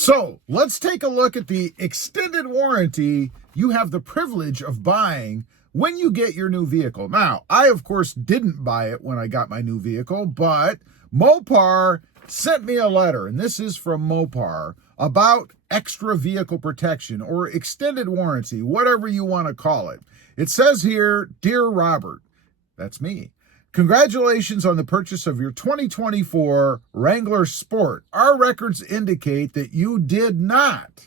So let's take a look at the extended warranty you have the privilege of buying when you get your new vehicle. Now, I, of course, didn't buy it when I got my new vehicle, but Mopar sent me a letter, and this is from Mopar, about extra vehicle protection or extended warranty, whatever you want to call it. It says here, "Dear Robert," that's me, "congratulations on the purchase of your 2024 Wrangler Sport. Our records indicate that you did not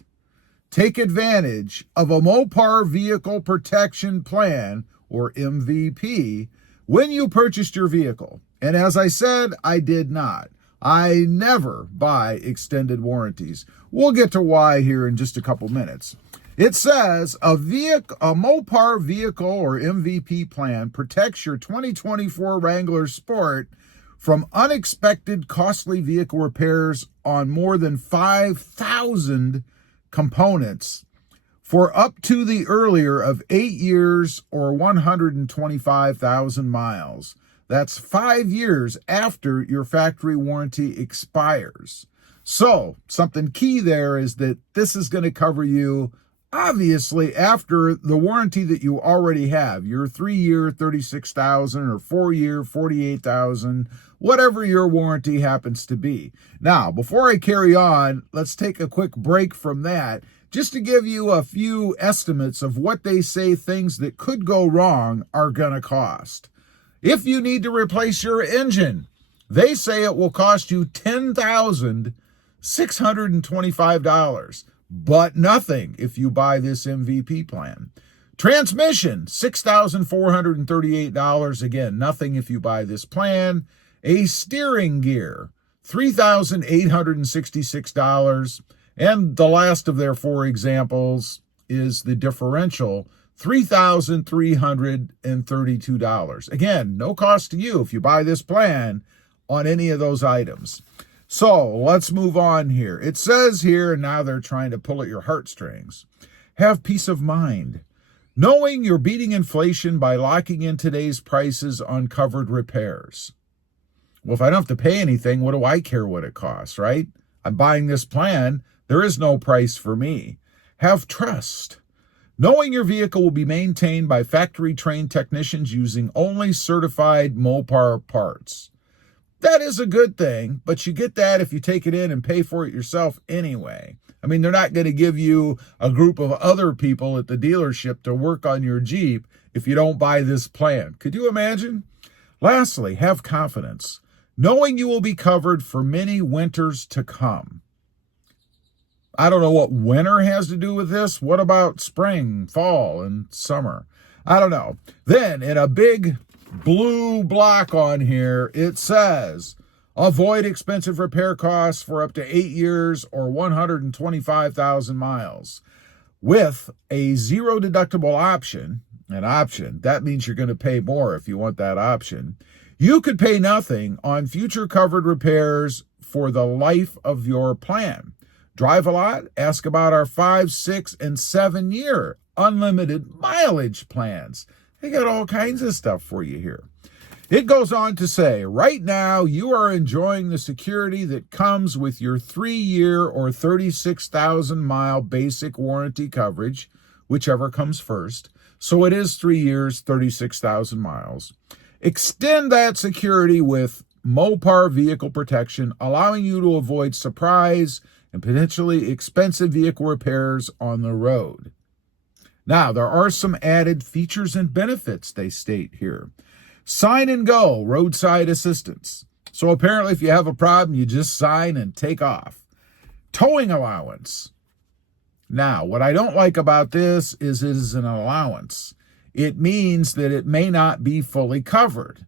take advantage of a Mopar Vehicle Protection Plan, or MVP, when you purchased your vehicle. And as I said, I did not. I never buy extended warranties." We'll get to why here in just a couple minutes. It says a Mopar vehicle or MVP plan protects your 2024 Wrangler Sport from unexpected costly vehicle repairs on more than 5,000 components for up to the earlier of 8 years or 125,000 miles. That's 5 years after your factory warranty expires. So something key there is that this is going to cover you obviously after the warranty that you already have, your 3-year 36,000 or 4-year 48,000, whatever your warranty happens to be. Now, before I carry on, let's take a quick break from that just to give you a few estimates of what they say things that could go wrong are going to cost. If you need to replace your engine, they say it will cost you $10,625. but nothing if you buy this MVP plan. Transmission, $6,438. Again, nothing if you buy this plan. A steering gear, $3,866. And the last of their 4 examples is the differential, $3,332. Again, no cost to you if you buy this plan on any of those items. So let's move on here. It says here, and now they're trying to pull at your heartstrings. Have peace of mind, knowing you're beating inflation by locking in today's prices on covered repairs. Well, if I don't have to pay anything, what do I care what it costs, right? I'm buying this plan. There is no price for me. Have trust, knowing your vehicle will be maintained by factory-trained technicians using only certified Mopar parts. That is a good thing, but you get that if you take it in and pay for it yourself anyway. I mean, they're not going to give you a group of other people at the dealership to work on your Jeep if you don't buy this plan. Could you imagine? Lastly, have confidence, knowing you will be covered for many winters to come. I don't know what winter has to do with this. What about spring, fall, and summer? I don't know. Then, in a big blue block on here, it says, avoid expensive repair costs for up to 8 years or 125,000 miles. With a zero deductible option, that means you're going to pay more if you want that option. You could pay nothing on future covered repairs for the life of your plan. Drive a lot? Ask about our 5, 6, and 7-year unlimited mileage plans. They got all kinds of stuff for you here. It goes on to say, right now you are enjoying the security that comes with your 3-year or 36,000-mile basic warranty coverage, whichever comes first. So it is 3 years, 36,000 miles. Extend that security with Mopar Vehicle Protection, allowing you to avoid surprise and potentially expensive vehicle repairs on the road. Now, there are some added features and benefits they state here. Sign and go, roadside assistance. So apparently if you have a problem, you just sign and take off. Towing allowance. Now, what I don't like about this is it is an allowance. It means that it may not be fully covered.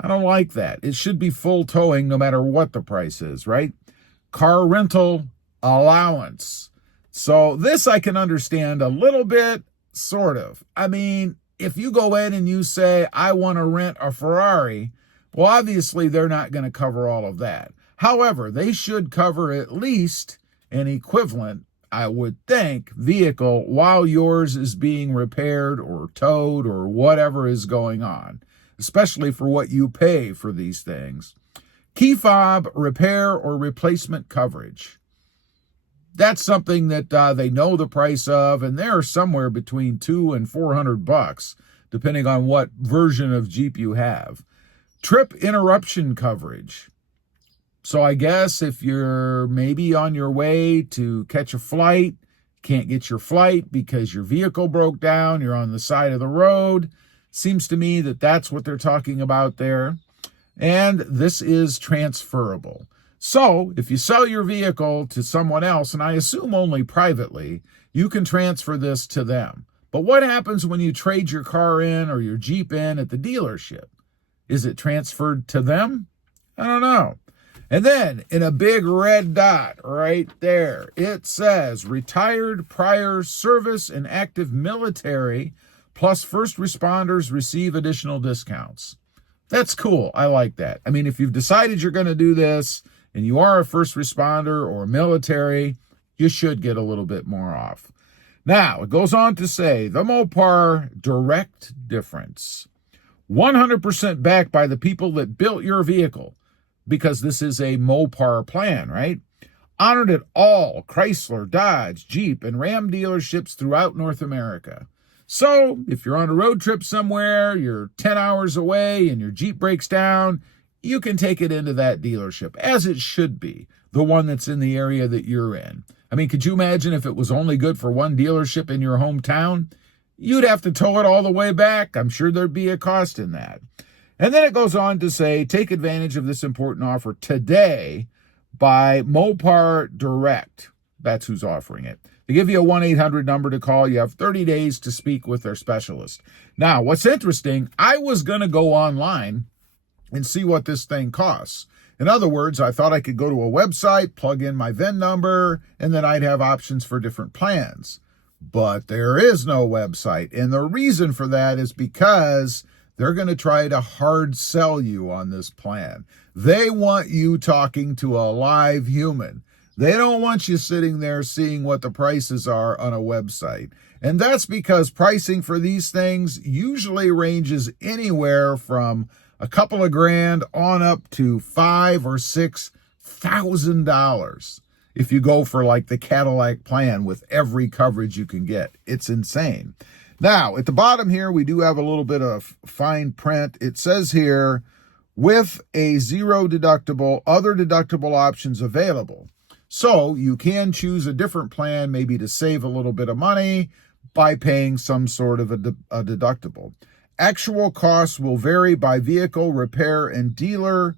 I don't like that. It should be full towing no matter what the price is, right? Car rental allowance. So this I can understand a little bit, sort of. I mean, if you go in and you say, I want to rent a Ferrari, well, obviously they're not going to cover all of that. However, they should cover at least an equivalent, I would think, vehicle while yours is being repaired or towed or whatever is going on, especially for what you pay for these things. Key fob repair or replacement coverage. that's something that they know the price of, and they're somewhere between $200 and $400, depending on what version of Jeep you have. Trip interruption coverage. So I guess if you're maybe on your way to catch a flight, can't get your flight because your vehicle broke down, you're on the side of the road. Seems to me that that's what they're talking about there. And this is transferable. So if you sell your vehicle to someone else, and I assume only privately, you can transfer this to them. But what happens when you trade your car in or your Jeep in at the dealership? Is it transferred to them? I don't know. And then in a big red dot right there, it says retired prior service and active military plus first responders receive additional discounts. That's cool. I like that. I mean, if you've decided you're going to do this and you are a first responder or military, you should get a little bit more off. Now, it goes on to say the Mopar direct difference. 100% backed by the people that built your vehicle, because this is a Mopar plan, right? Honored at all Chrysler, Dodge, Jeep, and Ram dealerships throughout North America. So if you're on a road trip somewhere, you're 10 hours away and your Jeep breaks down, you can take it into that dealership, as it should be, the one that's in the area that you're in. I mean, could you imagine if it was only good for one dealership in your hometown? You'd have to tow it all the way back. I'm sure there'd be a cost in that. And then it goes on to say, take advantage of this important offer today by Mopar Direct. That's who's offering it. They give you a 1-800 number to call. You have 30 days to speak with their specialist. Now, what's interesting, I was going to go online and see what this thing costs. In other words, I thought I could go to a website, plug in my VIN number, and then I'd have options for different plans. But there is no website. And the reason for that is because they're going to try to hard sell you on this plan. They want you talking to a live human. They don't want you sitting there seeing what the prices are on a website. And that's because pricing for these things usually ranges anywhere from a couple of grand on up to $5,000 or $6,000 if you go for like the Cadillac plan with every coverage you can get. It's insane. Now, at the bottom here, we do have a little bit of fine print. It says here, with a zero deductible, other deductible options available. So you can choose a different plan, maybe to save a little bit of money by paying some sort of a deductible. Actual costs will vary by vehicle, repair, and dealer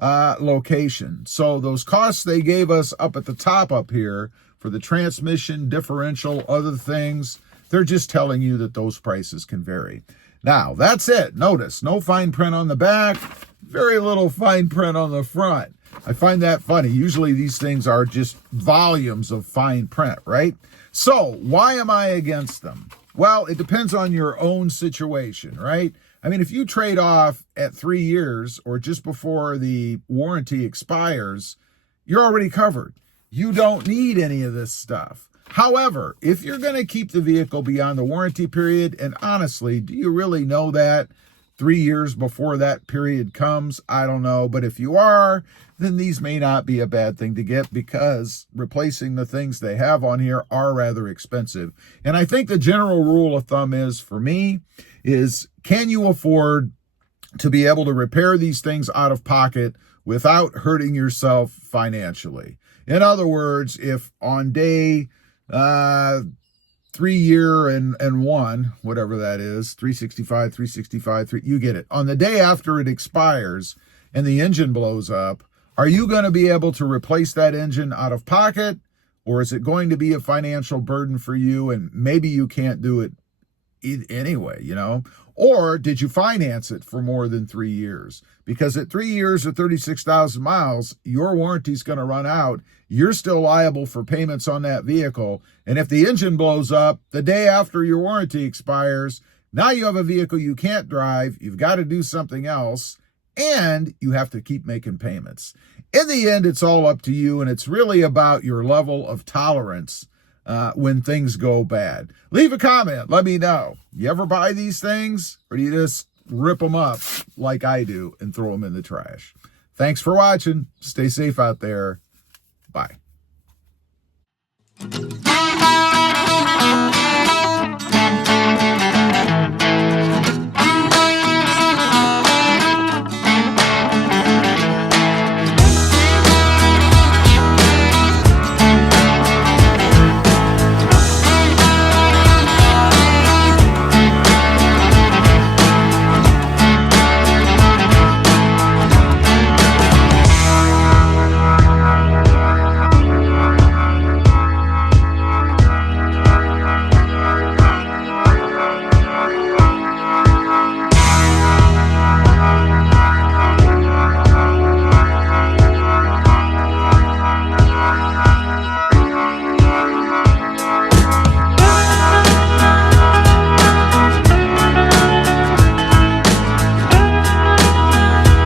location. So those costs they gave us up at the top up here for the transmission, differential, other things, they're just telling you that those prices can vary. Now, that's it. Notice, no fine print on the back, very little fine print on the front. I find that funny. Usually these things are just volumes of fine print, right? So why am I against them? Well, it depends on your own situation, right? I mean, if you trade off at 3 years or just before the warranty expires, you're already covered. You don't need any of this stuff. However, if you're going to keep the vehicle beyond the warranty period, and honestly, do you really know that 3 years before that period comes? I don't know. But if you are, then these may not be a bad thing to get because replacing the things they have on here are rather expensive. And I think the general rule of thumb is, for me, is can you afford to be able to repair these things out of pocket without hurting yourself financially? In other words, if on day 3 year and one, whatever that is, 365, you get it. On the day after it expires and the engine blows up, are you going to be able to replace that engine out of pocket? Or is it going to be a financial burden for you and maybe you can't do it anyway, you know? Or did you finance it for more than 3 years? Because at 3 years or 36,000 miles, your warranty's going to run out. You're still liable for payments on that vehicle. And if the engine blows up the day after your warranty expires, now you have a vehicle you can't drive. You've got to do something else. And you have to keep making payments. In the end, it's all up to you. And it's really about your level of tolerance when things go bad. Leave a comment. Let me know. You ever buy these things? Or do you just rip them up like I do and throw them in the trash? Thanks for watching. Stay safe out there. Bye.